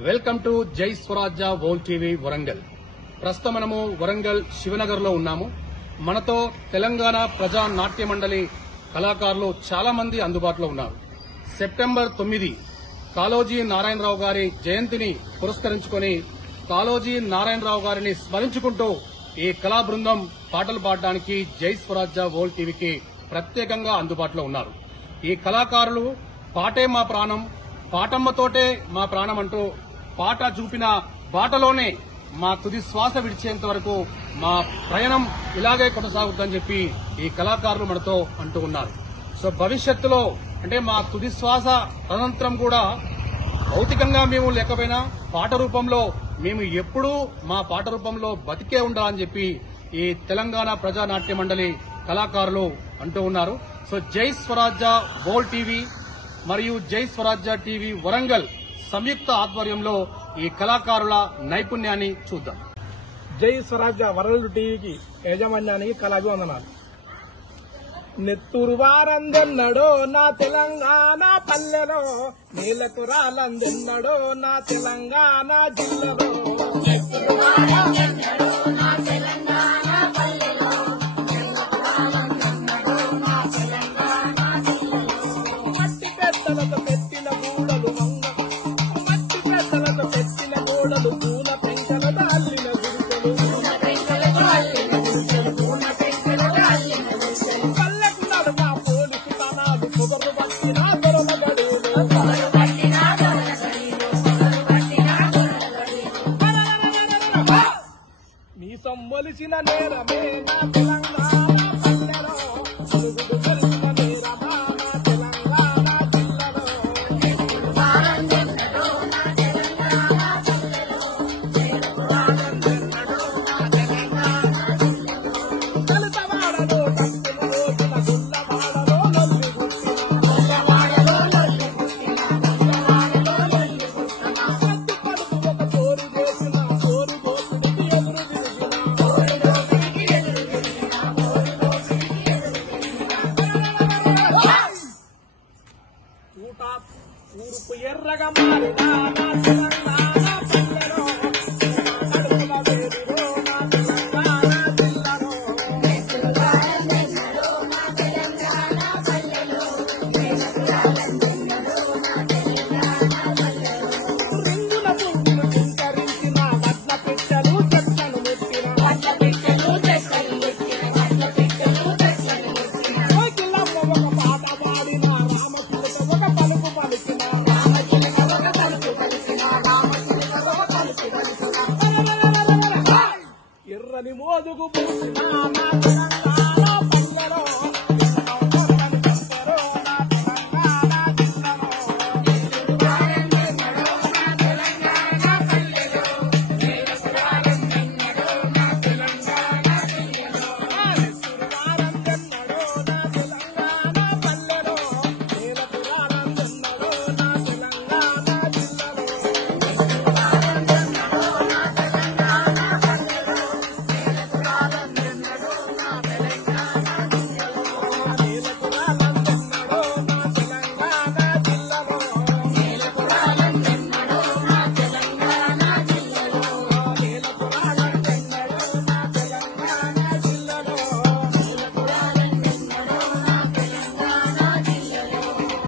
Welcome to జై స్వరాజ్య world TV Warangal. ప్రస్తుతం మనము వరంగల్ శివనగర్ లో ఉన్నాము. మనతో తెలంగాణ ప్రజా నాట్య మండలి కళాకారులు చాలా మంది అందుబాటులో ఉన్నారు. సెప్టెంబర్ 9 కాళోజీ నారాయణరావు గారి జయంతిని పురస్కరించుకుని కాళోజీ నారాయణరావు గారిని స్మరించుకుంటూ ఈ కళా బృందం పాటలు పాడడానికి జై స్వరాజ్య వరల్డ్ టీవీకి ప్రత్యేకంగా అందుబాటులో ఉన్నారు. ఈ కళాకారులు పాటే మా ప్రాణం, పాటమ్మతోటే మా ప్రాణం అంటూ పాట చూపిన బాటలోనే మా తుది శ్వాస విడిచేంత వరకు మా ప్రయాణం ఇలాగే కొనసాగుతుందని చెప్పి ఈ కళాకారులు మనతో అంటూ ఉన్నారు. సో భవిష్యత్తులో అంటే మా తుది శ్వాస అనంతరం కూడా భౌతికంగా మేము లేకపోయినా పాట రూపంలో మేము ఎప్పుడూ మా పాట రూపంలో బతికే ఉండాలని చెప్పి ఈ తెలంగాణ ప్రజా నాట్య మండలి కళాకారులు అంటూ ఉన్నారు. సో జై స్వరాజ్య వరల్డ్ టీవీ మరియు జై స్వరాజ్య టీవీ వరంగల్ సంయుక్త ఆధ్వర్యంలో ఈ కళాకారుల నైపుణ్యాన్ని చూద్దాం. జై స్వరాజ్య వరల్డ్ టీవీకి యాజమాన్యానికి కళాభివందనాలు. నెత్తూరు వారందెన్నడో నా తెలంగాణ పల్లెలో, నీలకు రాలందెన్నడో నా తెలంగాణ జిల్లాలో. మట్టి పెద్దలకు పెట్టిన గూడలు మట్టి పెద్దలకు పెట్టిన గోడలు, పూల పెంకలతో అల్లిన గుడిసెలు, పల్లెకు నడుమ పోలీసు తనాలు, పొగరు పట్టిన దొరల గడులు, మీ సొమ్మొలిసిన నేరమే నా తెలంగాణ పల్లెలో, అడుగుడు తెలిసిన నేరమా నా తెలంగాణ జిల్లాలో. దళితవాడలో డప్పుల రోజున గుల్లవాడలో లొల్లి గుట్టిన, కత్తి పడుకు ఒక పోరు చేసిన, పోరు దోసుడికి ఎదురు ఊరుకు ఎర్రగా మారిన నా తెలంగాణ పల్లెలో, కడుపుల వేడిలో నా తెలంగాణ జిల్లాలో. రింగుల పువ్వులు చింకరించిన, వడ్ల పిట్టలు చెట్లను మెట్టిన, కోకిలమ్మ ఒక పాట పాడిన, రామచిలుక ఒక పలుకు పలికిన, ఎర్రని మోదుగు పూసిన